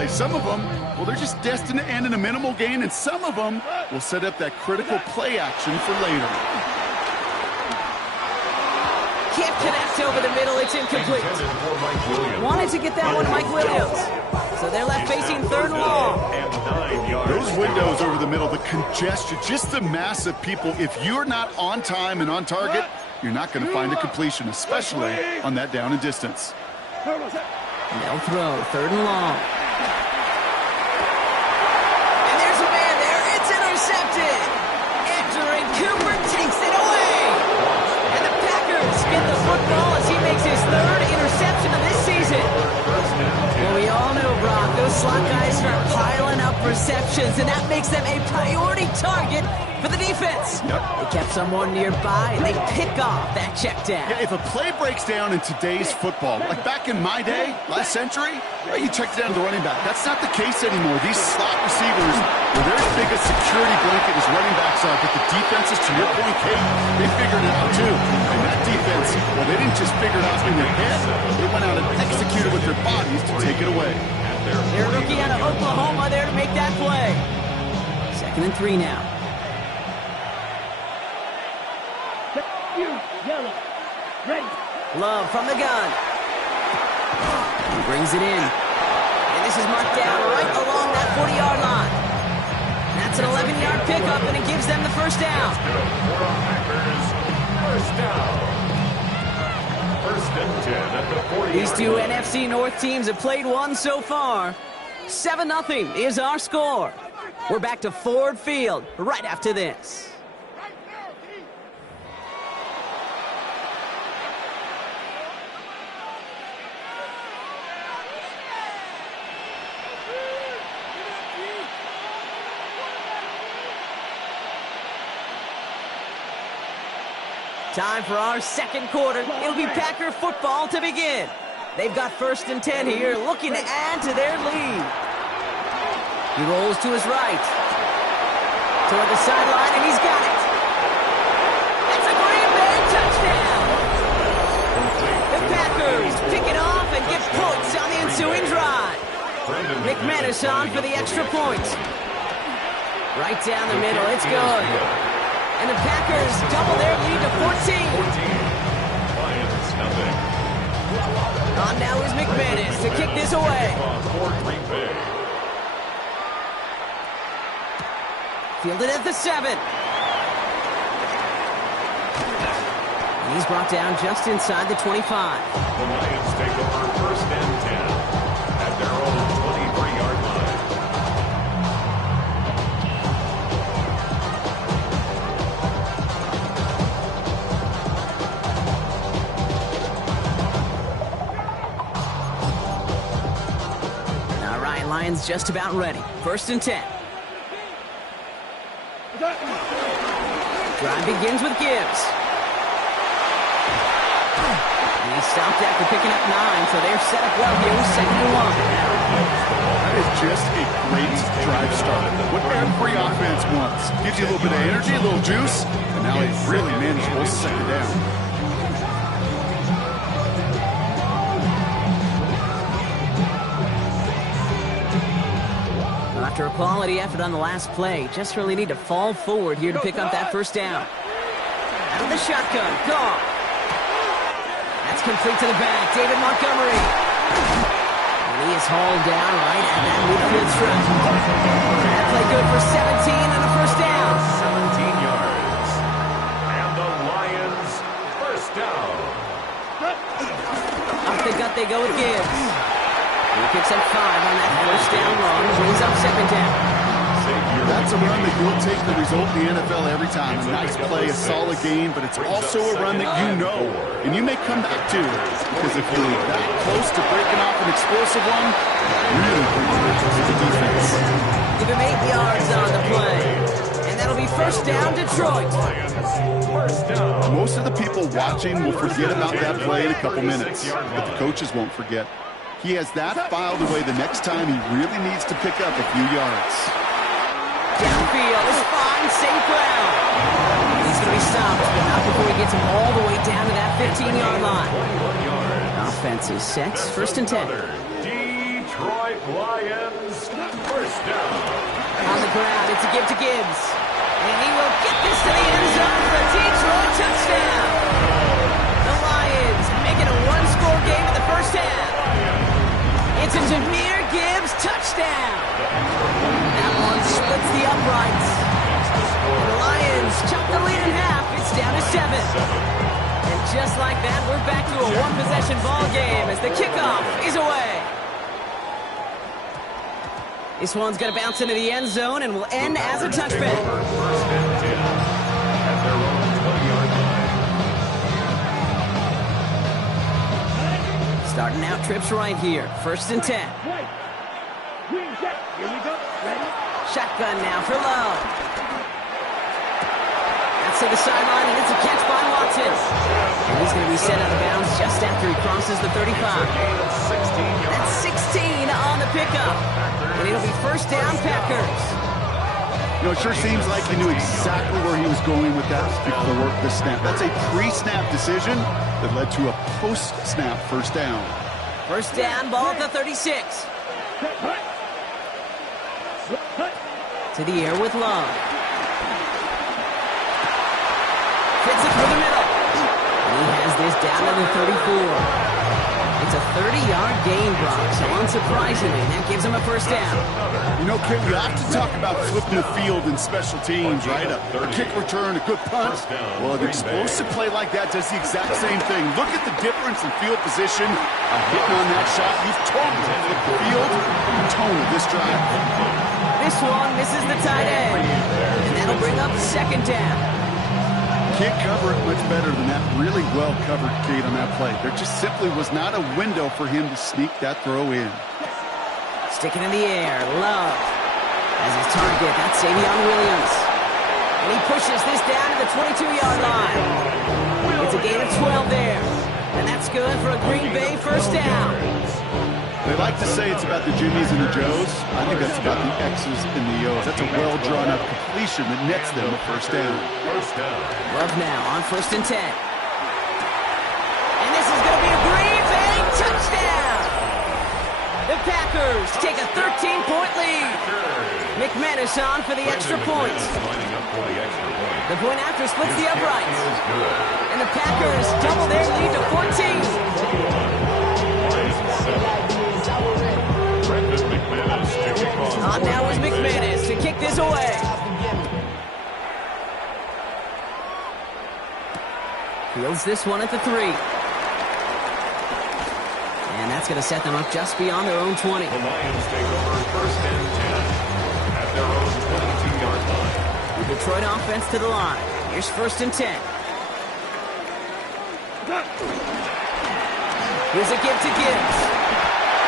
plays. Some of them, well, they're just destined to end in a minimal gain, and some of them will set up that critical play action for later. Can't connect over the middle. It's incomplete. Wanted to get that one to Mike Williams. So they're left facing third and long. Those windows over the middle, the congestion, just the mass of people. If you're not on time and on target, you're not going to find a completion, especially on that down and distance. They'll throw third and long. And there's a man there. It's intercepted. Edgerrin Cooper takes it away. And the Packers get the football as he makes his third interception of this season. Well, we all know, Brock, those slot guys start piling up receptions, and that makes them a priority target for the defense. Yep. They kept someone nearby, and they pick off that check down. Yeah, if a play breaks down in today's football, like back in my day, last century, well, you checked it down to the running back. That's not the case anymore. These slot receivers, well, their biggest security blanket is running backs are, but the defenses, to your point, Kate, they figured it out too. And that defense, well, they didn't just figure it out in their head. They went out and executed with their bodies to take it away. Their rookie out of Oklahoma there to make that play. 2nd and 3 now. Love from the gun. He brings it in. And this is marked down right along that 40-yard line. That's an 11-yard pickup, and it gives them the first down. First and 10 at the 40. These two NFC North teams have played one so far. 7-0 is our score. We're back to Ford Field right after this. Time for our second quarter. It'll be Packer football to begin. They've got 1st and 10 here, looking to add to their lead. He rolls to his right. Toward the sideline, and he's got it. It's a Green Bay touchdown. The Packers pick it off and get points on the ensuing drive. McManus on for the extra point. Right down the middle, it's good. And the Packers double their lead to 14. Lions, nothing. On now is McManus to kick this away. Fielded at the 7. And he's brought down just inside the 25. The Lions take over 1st and 10 at their own 23-yard line. All right, Lions just about ready. 1st and 10. Drive begins with Gibbs. And he's stopped after picking up 9, so they're set up well here with 2nd and 1. That is just a great drive start. What every offense wants. Gives you a little bit of energy, a little juice, and now they really managed to 2nd down. After a quality effort on the last play, just really need to fall forward here to pick up that 1st down. Out of the shotgun, Goff. That's complete to the back, David Montgomery. And he is hauled down right at that midfield strip. That play good for 17 and a 1st down. 17 yards. And the Lions, 1st down. Up the gut they go with Gibbs. He picks up 5 on that 1st down run, brings up 2nd down. That's a run that you'll take the result in the NFL every time. A nice play, a solid game, but it's also a run that you know, and you may come back to. Because if you're that close to breaking off an explosive one, really brings it to the defense. Give him 8 yards on the play. And that'll be 1st down, Detroit. Most of the people watching will forget about that play in a couple minutes, but the coaches won't forget. He has that filed away the next time he really needs to pick up a few yards. Downfield is fine, safe ground. He's going to be stopped, but not before he gets him all the way down to that 15-yard line. Offense is set, 1st and 10. Detroit Lions, first down. On the ground, it's a give to Gibbs. And he will get this to the end zone for a Detroit touchdown. The Lions make it a one-score game in the first half. It's a Jahmyr Gibbs touchdown. That one splits the uprights. The Lions chop the lead in half. It's down to 7. And just like that, we're back to a one-possession ball game as the kickoff is away. This one's going to bounce into the end zone and will end as a touchback. First and 10 at their own 20-yard line. Starting out trips right here. First and 10. Shotgun now for Love. That's to the sideline, and it's a catch by Watson. And he's going to be sent out of bounds just after he crosses the 35. That's 16 on the pickup. And it'll be first down, Packers. You know, it sure seems like he knew exactly where he was going with that before the snap. That's a pre-snap decision that led to a post-snap first down. First down, ball at the 36. To the air with Love. Fits it through the middle. And he has this down to the 34. It's a 30-yard gain, Brock, so unsurprisingly, that gives him a first down. You know, Kim, you have to talk about flipping the field in special teams, right? A kick return, a good punt. Well, an explosive play like that does the exact same thing. Look at the difference in field position. Hitting on that shot, you've totally flipped the field. Tone of this drive. This one misses the tight end, and that'll bring up second down. Can't cover it much better than that. Really well covered, Kate, on that play. There just simply was not a window for him to sneak that throw in. Sticking in the air, Love. As his target, that's Savion Williams. And he pushes this down to the 22-yard line. It's a gain of 12 there. And that's good for a Green Bay first down. They like to say it's about the Jimmies and the Joes. I think that's about the X's and the O's. That's a well-drawn-up completion that nets them a first down. First down. Love now on first and 10. And this is going to be a Green Bay touchdown. The Packers take a 13-point lead. McManus on for the extra point. Lining up for the extra point. The point after splits the uprights. Is good. And the Packers double their lead to 14. Brendan McManus to kick off. On now is McManus to kick this away. Fields this one at the 3. And that's going to set them up just beyond their own 20. The Lions take over first and 10 at their own 22-yard line. The Detroit offense to the line. Here's first and 10. Here's a give to Gibbs.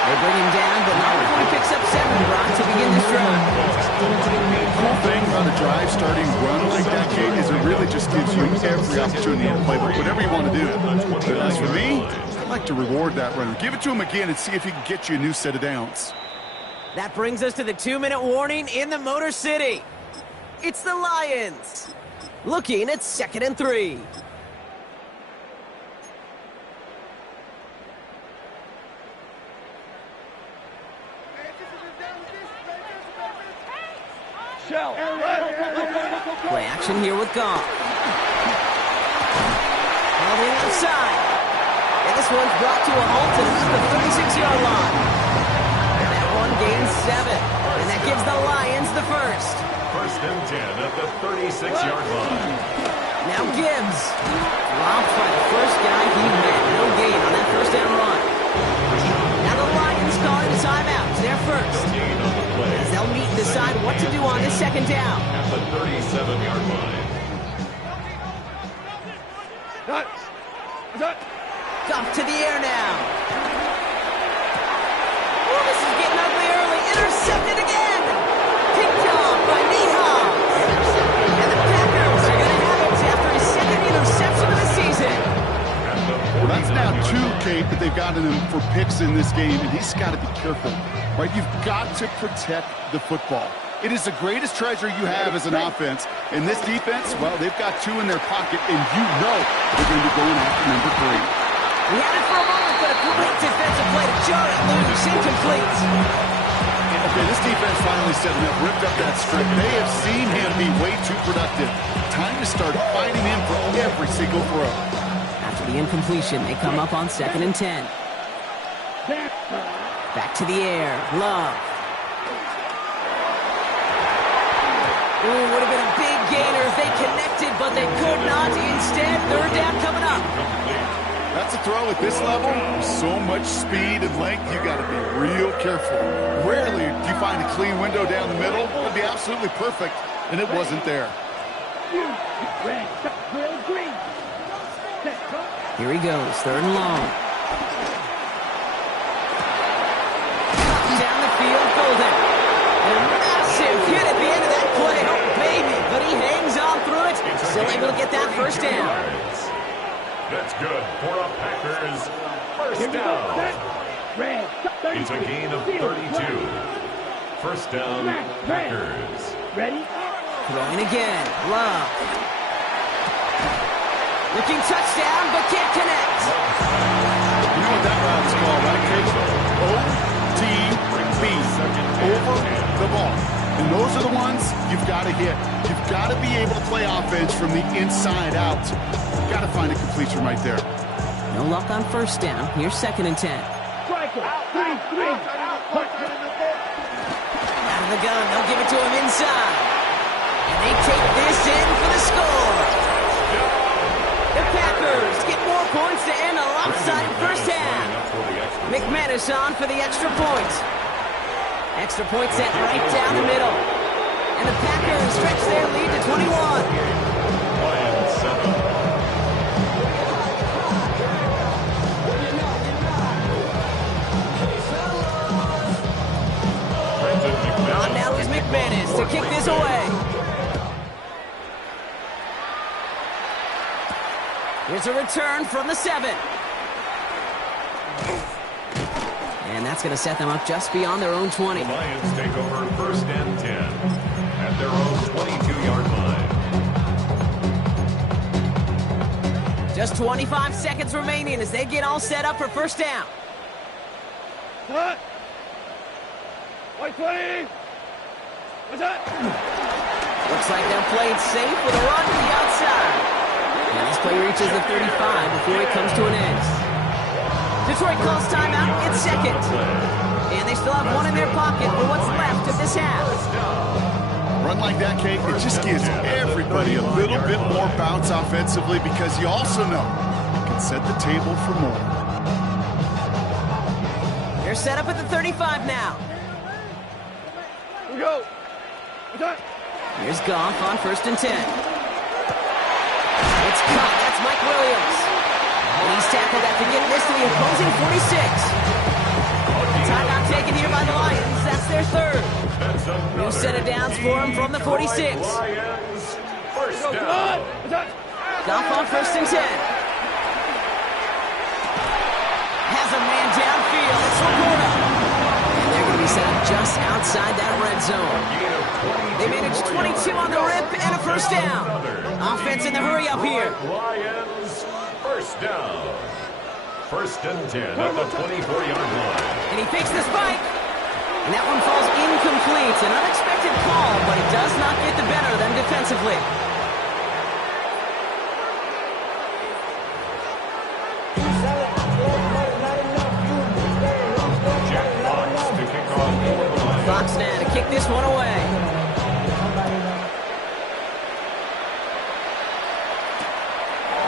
They bring him down, but not before he picks up 7, Brock, to begin this drive. The whole thing about a drive starting run like that, Kate, is it really just gives you every opportunity to play whatever you want to do. But as for me, I'd like to reward that runner. Give it to him again and see if he can get you a new set of downs. That brings us to the 2-minute warning in the Motor City. It's the Lions, looking at second and 3. Play action here with Goff. Held in outside. And this one's brought to a halt at the 36-yard line. And that one gains 7. And that gives the Lions the first. First and 10 at the 36-yard line. Now Gibbs. Dropped by the first guy he met. No gain on that first down run. Now the Lions calling a timeout. It's their first. As they'll meet and decide what to do on this second down. At the 37-yard line. Goff to the air now. Oh, this is getting ugly early. Intercepted again. Picked off by Nihal. And the Packers are going to have it after his second interception of the season. Well, that's now 2, Kate, that they've gotten him for picks in this game, and he's got to be careful. Right? You've got to protect the football. It is the greatest treasure you have as an offense. And this defense, well, they've got 2 in their pocket, and you know they're going to be going after number 3. He had it for a moment, but a Great defensive play to jar it loose. Incomplete. Okay, this defense finally setting up, ripped up that strip. They have seen him be way too productive. Time to start fighting him for every single throw. After the incompletion, they come up on 2nd and 10. Back to the air. Love. Ooh, would have been a big gainer if they connected, but they could not. Instead, 3rd down coming up. That's a throw at this level. With so much speed and length, you got to be real careful. Rarely do you find a clean window down the middle. It would be absolutely perfect, and it wasn't there. Here he goes, 3rd and long. Down the field, Golden. And a massive hit at the end of that play. Oh, baby. But he hangs on through it. Still able to get that 1st down. That's good for a Packers 1st down. It's a gain of 32. 1st down, Packers. Ready? Throwing again. Love. Looking touchdown, but can't connect. You know what that route's called, right, Case? O-T-B. Over the ball. And those are the ones you've got to hit. You've got to be able to play offense from the inside out. You've got to find a completion right there. No luck on 1st down. Here's 2nd and 10. Striker. 3-3. Out of the gun. They'll give it to him inside. And they take this in for the score. The Packers get more points to end a lopsided 1st half. McManus on for the extra point. Extra point set right down the middle. And the Packers stretch their lead to 21. On now is McManus to kick this away. Here's a return from the 7. And that's going to set them up just beyond their own 20. The Lions take over 1st and 10 at their own 22-yard line. Just 25 seconds remaining as they get all set up for 1st down. Cut. White 20. What's that? Looks like they'll play it safe with a run to the outside. And this play reaches the 35 before it comes to an end. Detroit calls timeout. It's 2nd. And they still have one in their pocket for what's left of this half. Run like that, Kate, it just gives everybody a little bit more bounce offensively because you also know you can set the table for more. They're set up at the 35 now. Here we go. What's that? Here's Goff on 1st and 10. It's caught. That's Mike Williams. And he's tackled after getting this to the opposing 46. Timeout taken here by the Lions. That's their 3rd. New set of downs for him from the 46. Lions, 1st down. Goff on 1st and 10. Has a man downfield. It's Laporta. And they're going to be set up just outside that red zone. They managed 22 on the rip and a 1st down. Offense in the hurry up here. Lions, 1st down. 1st and 10 at the 24-yard line. And he fakes the spike. And that one falls incomplete. An unexpected call, but it does not get the better of them defensively. Jack Fox to kick off for the Lions. Fox now to kick this one away.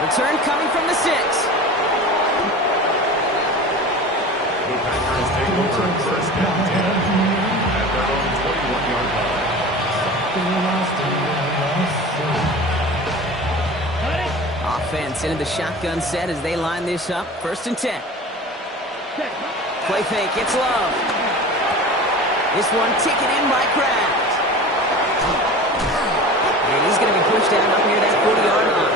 Return coming from the 6. The Packers take over 1st and 10 at their own 21-yard line. Offense into the shotgun set as they line this up. 1st and 10. Play fake. It's Love. This one taken in by Kraft. And he's going to be pushed down up near that 40-yard line.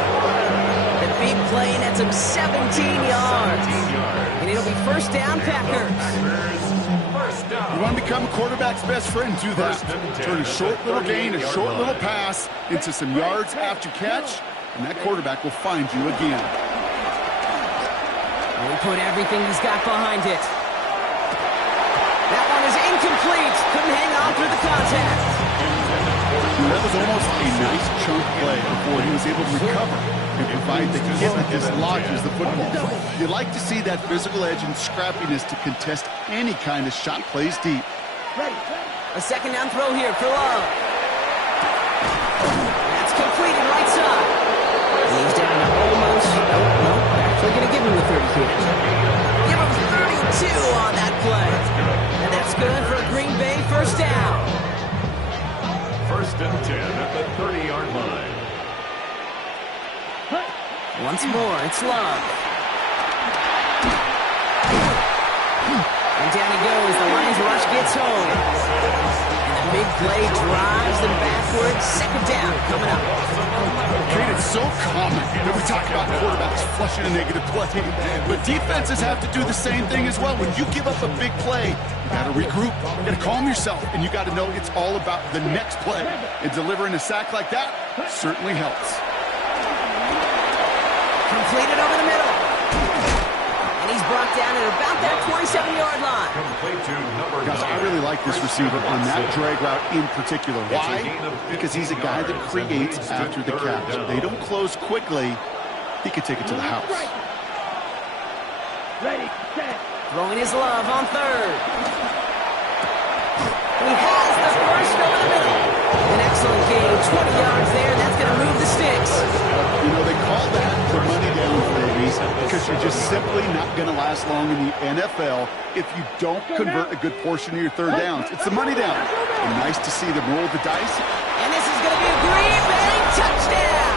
The big play, and that's him 17 yards. And it'll be 1st down, Packers. You want to become a quarterback's best friend? Do that. Turn a short little gain, a short little pass into some yards after catch, and that quarterback will find you again. And he put everything he's got behind it. That one is incomplete. Couldn't hang on through the contact. That was almost a nice chunk play before he was able to recover and provide the hit that dislodges the football. You like to see that physical edge and scrappiness to contest any kind of shot plays deep. A second down throw here for Love. That's completed right side. He's down to almost... No, they're actually going to give him the 30 here. Give him 32 on that play. And that's good for a Green Bay first down. First and 10 at the 30-yard line. Once more, it's Love. And down he goes. The Lions rush gets home. And the big play drives them backwards. Second down coming up. Kate, it's so common that we talk about quarterbacks flushing a negative play, but defenses have to do the same thing as well. When you give up a big play, you got to regroup, you got to calm yourself, and you got to know it's all about the next play. And delivering a sack like that certainly helps. Completed over the middle. And he's brought down at about that 27-yard line. Complete to number 9. Guys, I really like this receiver on that drag route in particular. Why? Because he's a guy that creates after the catch. They don't close quickly. He could take it to the house. Ready, set. Throwing his Love on third. He has the first over the middle. An excellent gain, 20 yards there. That's going to move the sticks. You know, they call that the money down phase because you're just simply not going to last long in the NFL if you don't convert a good portion of your third downs. It's the money down. And nice to see them roll the dice. And this is going to be a Green Bay touchdown.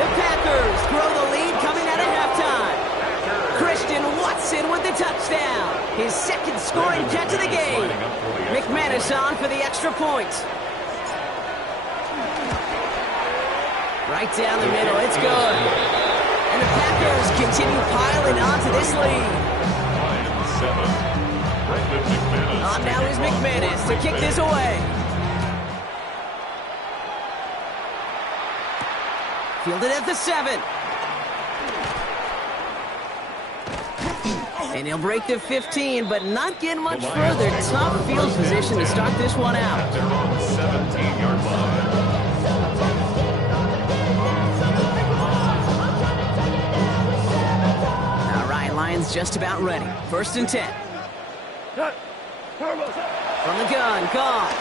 The Packers grow the lead coming out of halftime. Christian Watson with the touchdown. His second scoring catch of the game. McManus on for the extra point. Right down the middle, it's good. And the Packers continue piling on to this lead. 7. Brendan McManus. On now is McManus to kick this away. Fielded at the 7. And he'll break the 15, but not get much further. Tough field position to start this one out. They're on the 17-yard line. All right, Lions just about ready. First and 10. From the gun, Goff.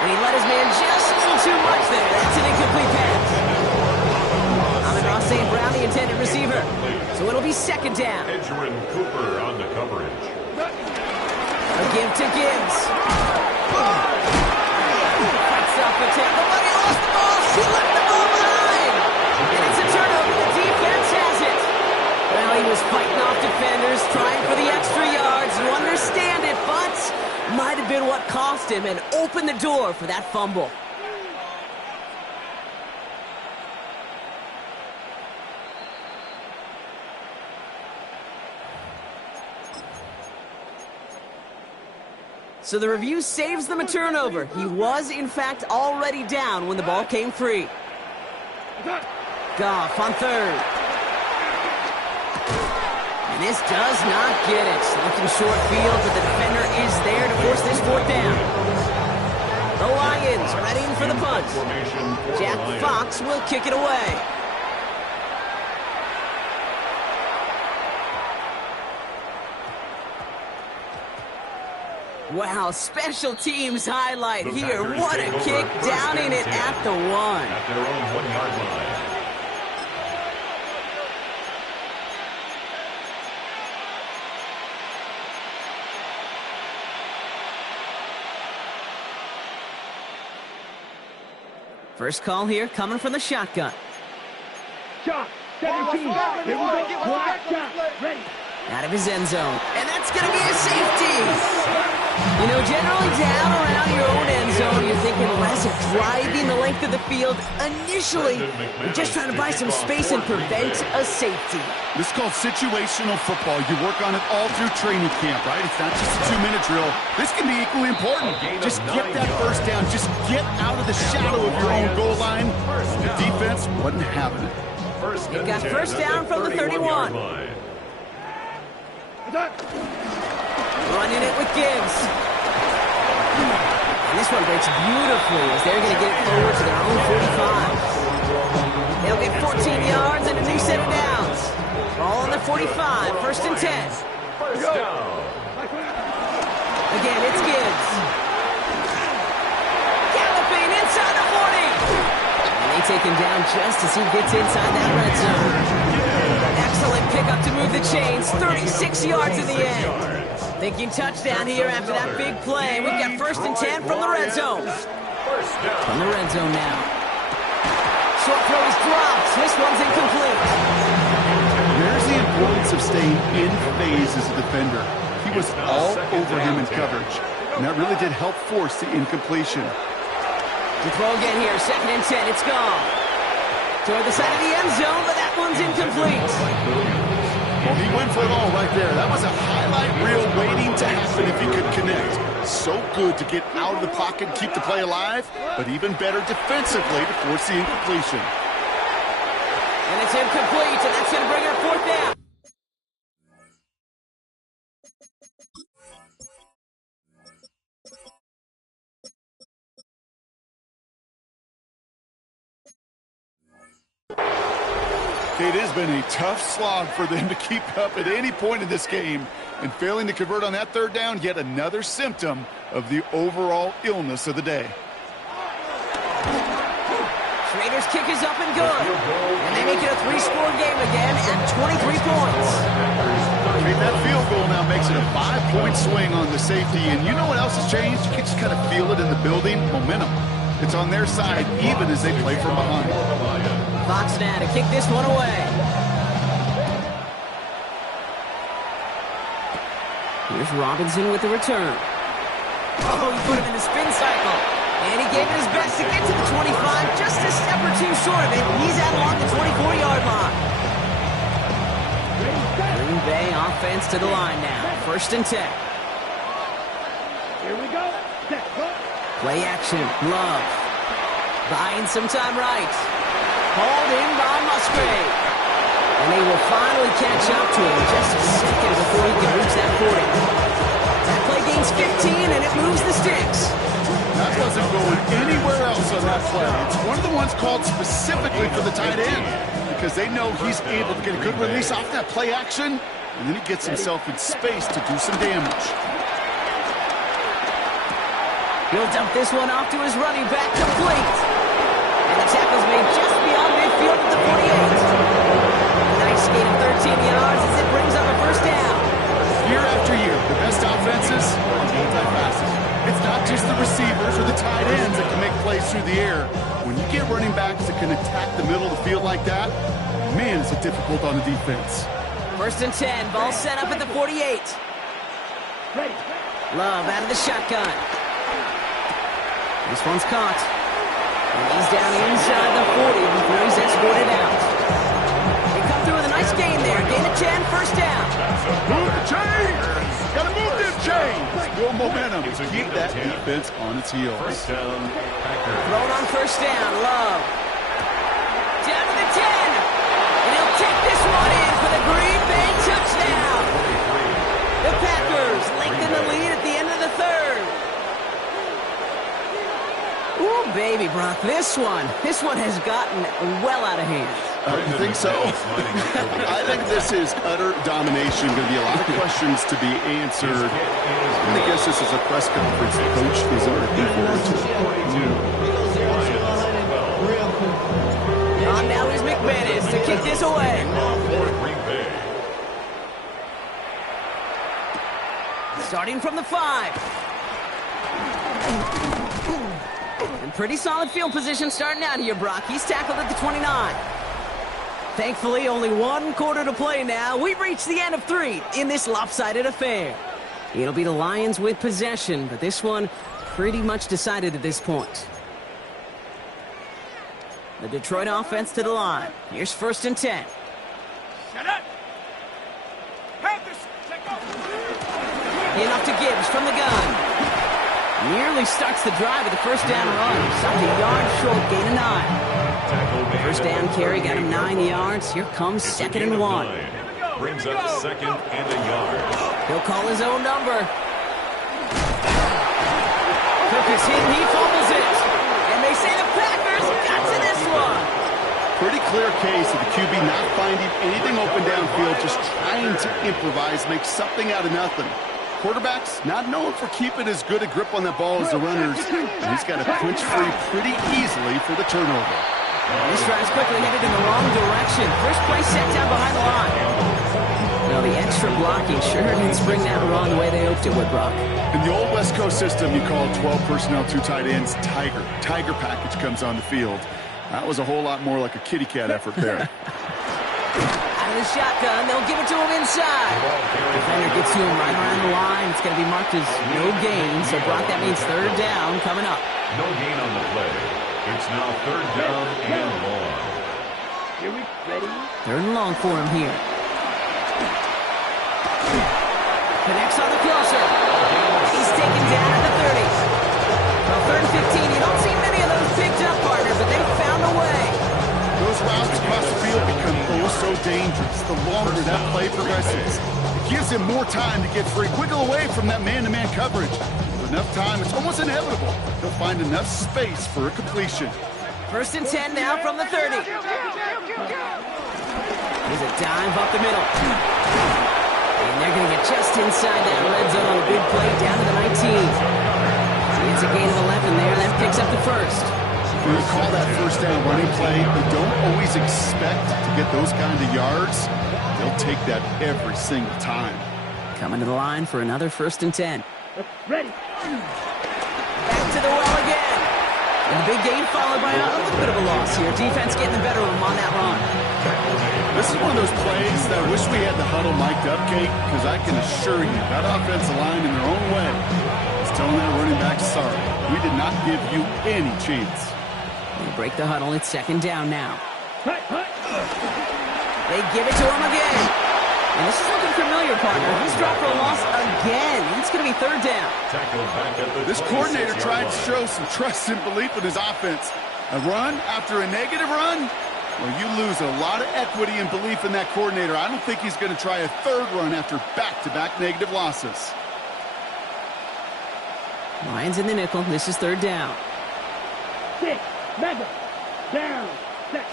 And he let his man just a little too much there. That's an incomplete pass. Amon-Ra St. Brown, the intended receiver. So it'll be second down. Edgerrin Cooper on the coverage. A give to Gibbs. Cuts off the tackle, but he lost the ball. He left the ball behind. And it's a turnover. The defense has it. Well, he was fighting off defenders, trying for the extra yards. You understand it, but might have been what cost him and opened the door for that fumble. So the review saves them a turnover. He was, in fact, already down when the ball came free. Goff on third. And this does not get it. Looking short field, but the defender is there to force this fourth down. The Lions readying for the punt. Jack Fox will kick it away. Wow, special teams highlight here. What a kick, downing it at the 1. At their own 1-yard line. First call here coming from the shotgun. Shot. 17. Here we go. Black shot. Ready. Out of his end zone. And that's going to be a safety. You know, generally down around your own end zone, you're thinking less of driving the length of the field. Initially, you're just trying to buy some space and prevent a safety. This is called situational football. You work on it all through training camp, right? It's not just a 2-minute drill. This can be equally important. Just get that first down. Just get out of the shadow of your own goal line. The defense wasn't having it. They've got first down from the 31. Running it with Gibbs. And this one breaks beautifully as they're going to get it forward to their own 45. They'll get 14 yards and a new set of downs. Ball on the 45, first and 10. First down. Again, it's Gibbs. Galloping inside the 40. And they take him down just as he gets inside that red zone. Excellent pickup to move the chains. 36 yards in the end. Thinking touchdown here after that big play. We've got first and 10 from the red zone. From the red zone now. Short throw is dropped. This one's incomplete. There's the importance of staying in phase as a defender. He was all over him in coverage, and that really did help force the incompletion. To throw again here, second and 10, it's gone. Toward the side of the end zone, but that one's incomplete. Well, he went for it all right there. That was a highlight reel waiting to happen if he could connect. So good to get out of the pocket and keep the play alive, but even better defensively to force the incompletion. And it's incomplete, and that's going to bring up fourth down. It has been a tough slog for them to keep up at any point in this game, and failing to convert on that third down, yet another symptom of the overall illness of the day. Raiders' kick is up and good, and they make it a three-score game again at 23 points. I mean, that field goal now makes it a 5-point swing on the safety, and you know what else has changed? You can just kind of feel it in the building. Momentum. It's on their side, even as they play from behind. Fox now to kick this one away. Here's Robinson with the return. Oh, he put him in the spin cycle. And he gave it his best to get to the 25, just a step or two short of it. He's out along the 24-yard line. Green Bay offense to the line now. First and 10. Here we go. Set, go. Play action. Love. Buying some time right. Hauled in by Musgrave. And they will finally catch up to him just a second before he can reach that 40. That play gains 15, and it moves the sticks. That wasn't going anywhere else on that play. It's one of the ones called specifically for the tight end because they know he's able to get a good release off that play action, and then he gets himself in space to do some damage. He'll dump this one off to his running back, complete. And the tackle's made just beyond midfield at the 48. A nice gain of 13 yards as it brings up a first down. Year after year, the best offenses are multifaceted. It's not just the receivers or the tight ends that can make plays through the air. When you get running backs that can attack the middle of the field like that, man, is it difficult on the defense. First and 10, ball set up at the 48. Ready. Love out of the shotgun. This one's caught. And he's down inside the 40 before he's escorted out. They come through with a nice gain there. Gain of 10, first down. Move the chains! Gotta move them chains! Build momentum to keep that defense on its heels. First down, Packers. Thrown on first down, Love. Down to the 10. And he'll take this one in for the Green Bay touchdown. The Packers lengthen the lead at the end of the third. Ooh, baby, Brock, this one has gotten well out of hand. You think so? I think this is utter domination. Going to be a lot of questions to be answered. I guess this is a press conference the coach is looking forward to. On now is McManus to kick this away. Starting from the 5. And pretty solid field position starting out here, Brock. He's tackled at the 29. Thankfully, only one quarter to play now. We've reached the end of 3 in this lopsided affair. It'll be the Lions with possession, but this one pretty much decided at this point. The Detroit offense to the line. Here's first and 10. Shut up. Panthers, check off. In off to Gibbs from the gun. Near nearly starts the drive with a first down run. Stopped a yard short, gain of 9. First down carry got him 9 yards. Here comes second and 1. Brings up second and a yard. He'll call his own number. Cook is hit, he fumbles it. And they say the Packers got to this one. Pretty clear case of the QB not finding anything open downfield, just trying to improvise, make something out of nothing. Quarterbacks not known for keeping as good a grip on the ball as the runners, and he's got to punch free pretty easily for the turnover. This drive's quickly headed in the wrong direction. First play set down behind the line. Now the extra blocking sure didn't spring that run the way they hoped it would, Brock. In the old West Coast system, you call 12 personnel, 2 tight ends, Tiger. Tiger package comes on the field. That was a whole lot more like a kitty cat effort there. Out of the shotgun, they'll give it to him inside. Defender gets to him right around the line. It's going to be marked as no gain, so Brock, that means third down coming up. No gain on the play. It's now third down and long. Here we ready? Third and long for him here. Connects on the crosser. He's taken down at the 30. Well, third and 15. You don't see many of those picked up, partner, but they found a way. Those routes across the field become oh so dangerous the longer that play progresses. It gives him more time to get free, wiggle away from that man-to-man coverage. With enough time, it's almost inevitable. He'll find enough space for a completion. First and 10 now from the 30. There's a dive up the middle. And they're going to get just inside that red zone on a big play down to the 19. See, it's a gain of 11 there. That picks up the first. When you call that first down running play, you don't always expect to get those kind of yards. They'll take that every single time. Coming to the line for another first and 10. Ready. Back to the well again. And the big gain followed by a little bit of a loss here. Defense getting the better of them on that run. This is one of those plays that I wish we had the huddle mic'd up, Kate, because I can assure you that offensive line in their own way is telling that running back, sorry, we did not give you any chance. They break the huddle. It's second down now. Hut, hut. They give it to him again. And this is looking familiar, partner. He's dropped for a loss again. It's going to be third down. This coordinator tried to show some trust and belief in his offense. A run after a negative run? Well, you lose a lot of equity and belief in that coordinator. I don't think he's going to try a third run after back-to-back negative losses. Lions in the nickel. This is third down. 6, mega, down, set.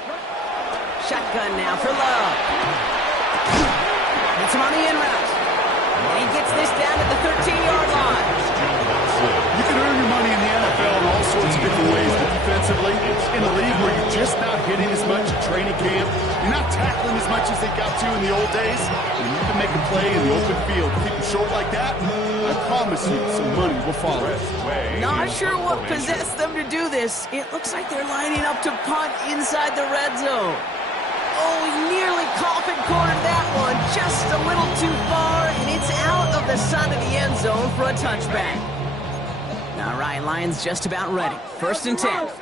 Shotgun now for Love. Gets him on the in route. And he gets this down at the 13-yard line. You can earn your money in the NFL in all sorts of different ways, but defensively, in a league where you're just not hitting as much at training camp, you're not tackling as much as they got to in the old days, and you can make a play in the open field. Keep them short like that, I promise you some money will follow. Not sure what possessed them to do this. It looks like they're lining up to punt inside the red zone. Oh, he nearly coffin cornered that one just a little too far, and it's out of the side of the end zone for a touchback. All right, Lions just about ready. First and 10. It's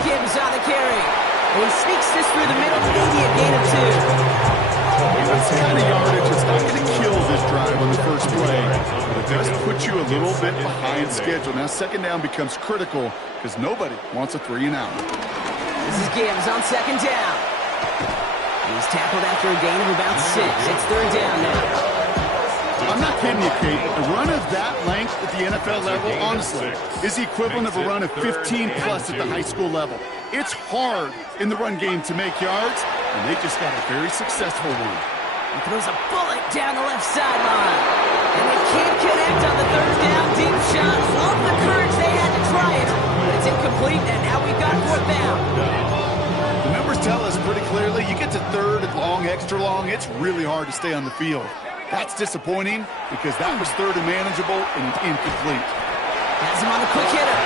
Gibbs on the carry. And he sneaks this through the middle, maybe a gain of 2. That's the kind of yardage that's not going to kill this drive on the first play, but it does put you a little bit behind schedule. Now second down becomes critical because nobody wants a 3-and-out. This is Gibbs on second down. He's tackled after a gain of about 6. It's third down now. I'm not kidding you, Kate. A run of that length at the NFL level, honestly, is the equivalent of a run of 15-plus at the high school level. It's hard in the run game to make yards, and they just got a very successful one. He throws a bullet down the left sideline. And they can't connect on the third down deep shot. Love the courage they had to try it, but it's incomplete, and now we've got fourth down. The numbers tell us pretty clearly, you get to third and long, extra long, it's really hard to stay on the field. That's disappointing because that was third and manageable and incomplete. Has him on the quick hitter.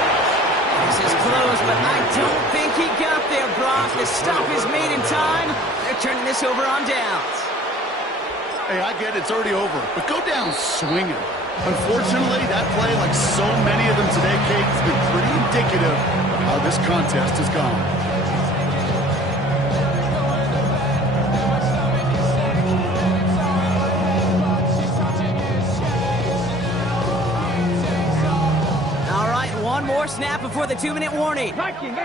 This is close, but I don't think he got there, Brock. The stop is made in time. They're turning this over on downs. Hey, I get it, it's already over, but go down swinging. Unfortunately, that play, like so many of them today, Kate, has been pretty indicative of how this contest has gone. snap before the 2-minute warning. Marching 18.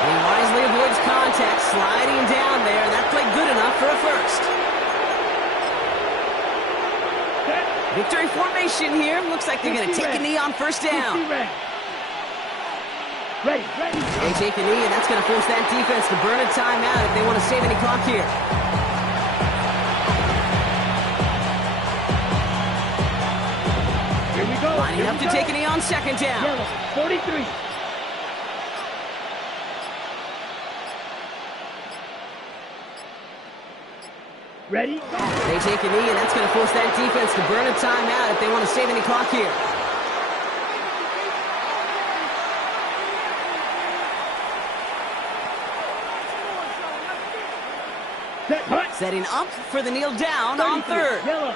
He wisely avoids contact, sliding down there. That played good enough for a first. Victory formation here. Looks like they're going to take a knee on first down. Ready. They take a knee, and that's going to force that defense to burn a timeout if they want to save any clock here. Here we go. Lining up to take a knee on second down. Yellow, 43. Ready? They take a knee, and that's going to force that defense to burn a timeout if they want to save any clock here. Setting up for the kneel down on third. Yellow.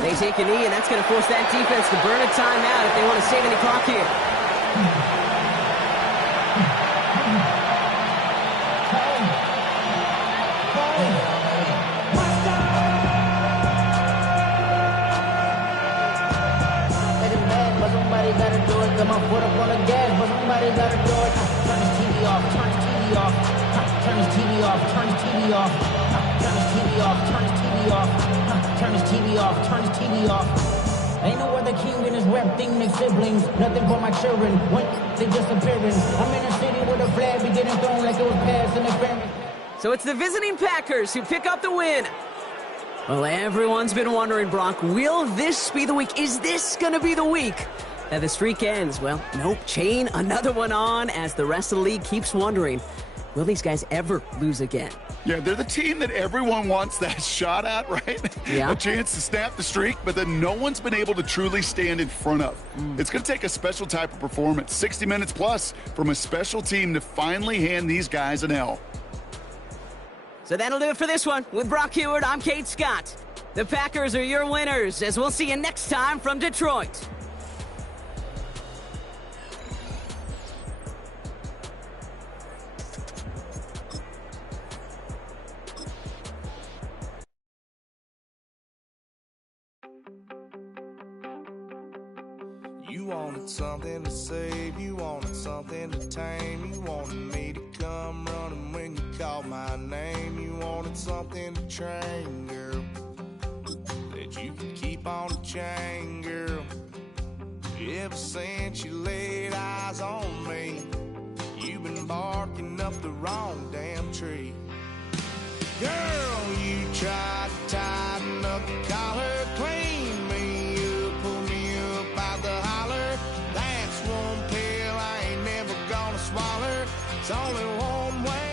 They take a knee, and that's going to force that defense to burn a timeout if they want to save any clock here. Somebody gotta do it. Got my foot up on the gas, but somebody gotta do it. Turn his TV off. Turn his TV off. Turn his TV off. Turn his TV off. Turn his TV off. Turn his TV off. Turn his TV off. Turn his TV off. Ain't no other king in this rap thing, they siblings. Nothing but my children. When they disappearing. I'm in a city with a flag be getting thrown like it was pass interference. So it's the visiting Packers who pick up the win. Well, everyone's been wondering, Brock, will this be the week? Is this going to be the week that the streak ends? Well, nope. Chain another one on as the rest of the league keeps wondering, will these guys ever lose again? Yeah, they're the team that everyone wants that shot at, right? Yeah. A chance to snap the streak, but then no one's been able to truly stand in front of. It's going to take a special type of performance, 60 minutes plus, from a special team to finally hand these guys an L. So that'll do it for this one. With Brock Huard, I'm Kate Scott. The Packers are your winners, as we'll see you next time from Detroit. You wanted something to save, you wanted something to tame, you wanted me to come running when you called my name, you wanted something to train, girl, that you could keep on the chain, girl. Ever since you laid eyes on me, you've been barking up the wrong damn tree. Girl, you tried to tighten up the collar, clean me up, pull me up out the holler. That's one pill I ain't never gonna swallow. It's only one way